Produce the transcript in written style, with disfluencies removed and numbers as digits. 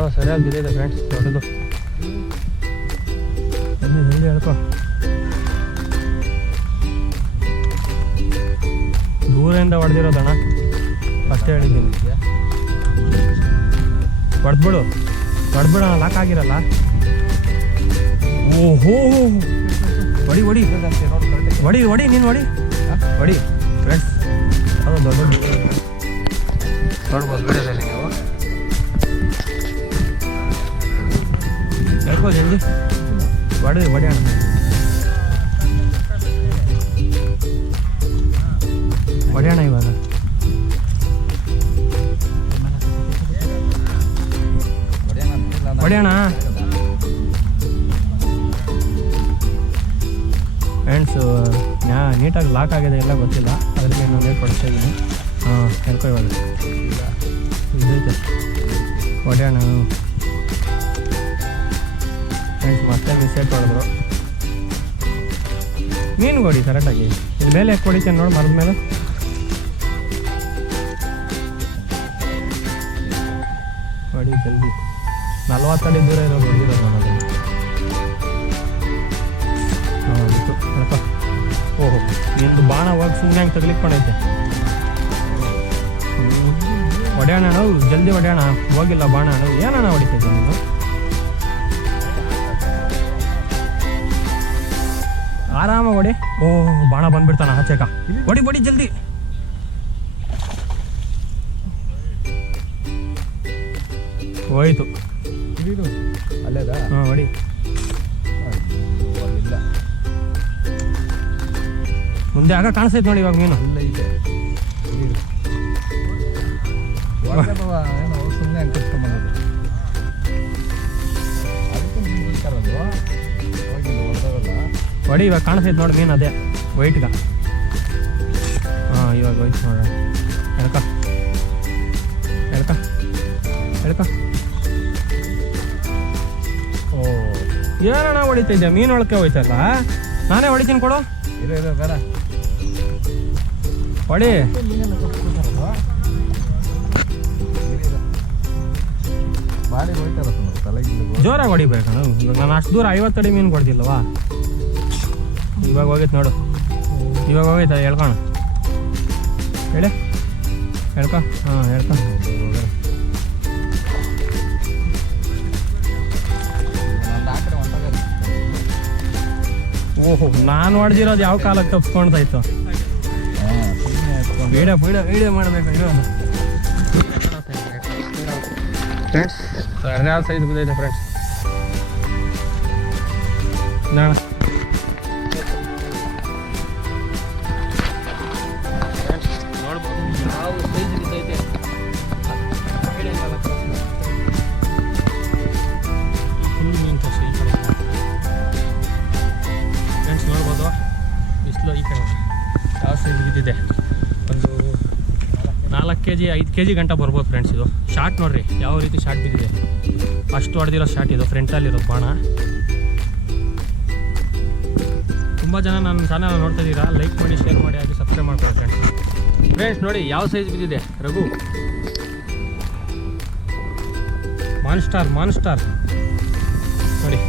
ಭಾಳ ಸರಿಯಾಗಿ ಬಿದ್ದಿದೆ ಫ್ರೆಂಡ್ಸ್, ದೊಡ್ಡದು. ಜಲ್ದಿ ಹೇಳ್ಕೊ. ದೂರದಿಂದ ಹೊಡೆದಿರೋದಣ್ಣ, ಫಸ್ಟೇ ಹೇಳಿದ್ದೀನಿ. ಹೊಡೆದ್ಬಿಡೋಣ, ಲಾಕ್ ಆಗಿರಲ್ಲ. ಓಹೋ, ಹೊಡಿ ನೀನು ಹೊಡಿ ಫ್ರೆಂಡ್ಸ್. ಅದು ದೊಡ್ಡದು ನೋಡ್ಬೋದು ವಿಡಿಯೋದಲ್ಲಿ ನೀವು. ಹೇಳ್ಬೋದು ಜಲ್ದಿ ಹೊಡಿಯೋಣ. ಹೊಡಿಯೋಣ ಇವಾಗ. ಹೊಡಿಯೋಣ ಫ್ರೆಂಡ್ಸು. ನೀಟಾಗಿ ಲಾಕ್ ಆಗಿದೆ, ಎಲ್ಲ ಗೊತ್ತಿಲ್ಲ, ಅದಕ್ಕೆ ನಾನು ಲೇಟ್ ಹೊಡಿಸ್ತಾ ಇದ್ದೀನಿ. ಹೇಳ್ಕೊ ಇವಾಗ. ಇದೈತೆ, ಹೊಡಿಯೋಣ ಫ್ರೆಂಡ್ಸ್. ಮತ್ತೆ ಮಿಸ್ಸೇಟ್ ಹೊಡೆದ್ರು. ಮೀನು ಹೊಡಿ ಕರೆಕ್ಟಾಗಿ. ಇಲ್ಲಿ ಮೇಲೆ ಯಾಕೆ ಹೊಡಿತೇನೆ ನೋಡಿ, ಮರದ ಮೇಲೆ. ಹೊಡಿ ಜಲ್ದಿ. 40 ಅಡಿ ದೂರ ಇರೋದು ಹೊಡೆದಿರೋದು ನಾನು ಅದನ್ನು. ಅದಕ್ಕೆ ಓಹೋ, ನಿಂದು ಬಾಣ ಹೋಗಿ ಸುಮ್ಮನೆ ಹಂಗೆ ತಗ್ಲಿಕ್ಕೊಂಡೈತೆ. ಹೊಡೆಯೋಣ ನಾವು, ಜಲ್ದಿ ಹೊಡೆಯೋಣ. ಹೋಗಿಲ್ಲ ಬಾಣ ನಾವು. ಏನಣ್ಣ ಹೊಡಿತೈತೆ ನೀನು? ಆರಾಮಾಗಿ ಹೊಡಿ. ಓಹ್, ಬಾಣ ಬಂದ್ಬಿಡ್ತಾನ ಆಚೆಕ. ಹೊಡಿ ಜಲ್ದಿ. ಹೋಯ್ತು ಅಲ್ಲೇದಾ? ಹಾಂ, ಹೊಡಿ. ಮುಂದೆ ಆಗ ಕಾಣಿಸ್ತೈತೆ ನೋಡಿ ಇವಾಗ ಮೀನು. ಸುಮ್ಮನೆ ಅಂಟಿಸ್ಕೊಂಬಂದು ಹೊಡಿ, ಇವಾಗ ಕಾಣಿಸ್ತೈತೆ ನೋಡಿ ಮೀನು. ಅದೇ ವೈಟ್ಗ. ಹಾಂ, ಇವಾಗ ಹೋಯ್ತು ನೋಡೋಣ. ಹೇಳ್ಕ. ಓ, ಏನಣ್ಣ ಹೊಡಿತೈತೆ? ಮೀನು ಒಳಕ್ಕೆ ಹೋಯ್ತಲ್ಲ, ನಾನೇ ಹೊಡಿತೀನಿ ಕೊಡು. ಬೇಡ ಹೊಡಿ. ಜೋರಾಗಿ ಹೊಡಿಬೇಕಣ್ಣ. ಇವಾಗ ನಾನು ಅಷ್ಟು ದೂರ 50 ಅಡಿ ಮೀನು ಕೊಡ್ತಿಲ್ಲವಾ? ಇವಾಗ ಹೋಗೈತೆ ನೋಡು, ಇವಾಗ ಹೋಗೈತೆ. ಹೇಳ್ಕೋಣ, ಹೇಳ್ಕೊ. ಹಾಂ, ಹೇಳ್ಕೊ. ಓಹೋ, ನಾನು ಹೊಡೆದಿರೋದು ಯಾವ ಕಾಲಕ್ಕೆ ತಪ್ಪಿಸ್ಕೊಳ್ತಾಯಿತ್ತು. ವಿಡಿಯೋ ಮಾಡಬೇಕು. ಫ್ರೆಂಡ್ಸ್, 2 ಸೈಜ್ ಬಿದ್ದೈತೆ ಫ್ರೆಂಡ್ಸ್. ನಾನು ನೋಡ್ಬೋದು ಯಾವ ಸೈಜ್ ಬಿದ್ದೈತೆ. ಫುಲ್ ಮೀನು ತೋರಿಸಿ ಈ ಕಡೆ ಫ್ರೆಂಡ್ಸ್. ನೋಡ್ಬೋದು ಬಿಸಿಲು ಈ ಕಡೆ ಯಾವ ಸೈಜ್ ಬಿದ್ದಿದೆ. ಒಂದು 4 kg 5 kg ಗಂಟ ಬರ್ಬೋದು ಫ್ರೆಂಡ್ಸ್. ಇದು ಶಾರ್ಟ್ ನೋಡ್ರಿ, ಯಾವ ರೀತಿ ಶಾರ್ಟ್ ಬಿದ್ದಿದೆ. ಅಷ್ಟು ಹೊಡೆದಿರೋ ಶಾರ್ಟ್ ಇದು, ಫ್ರಂಟಲ್ಲಿರೋ ಬಾಣ. ತುಂಬ ಜನ ನನ್ನ ಚಾನಲ್ ನೋಡ್ತಾ ಇದ್ದೀರಾ, ಲೈಕ್ ಮಾಡಿ, ಶೇರ್ ಮಾಡಿ, ಹಾಗೆ ಸಬ್ಸ್ಕ್ರೈಬ್ ಮಾಡ್ಕೊಳ್ಳಿ ಫ್ರೆಂಡ್ಸ್. ನೋಡಿ ಯಾವ ಸೈಜ್ ಬಿದ್ದಿದೆ. ರಘು, ಮಾನ್ಸ್ಟಾರ್ ನೋಡಿ.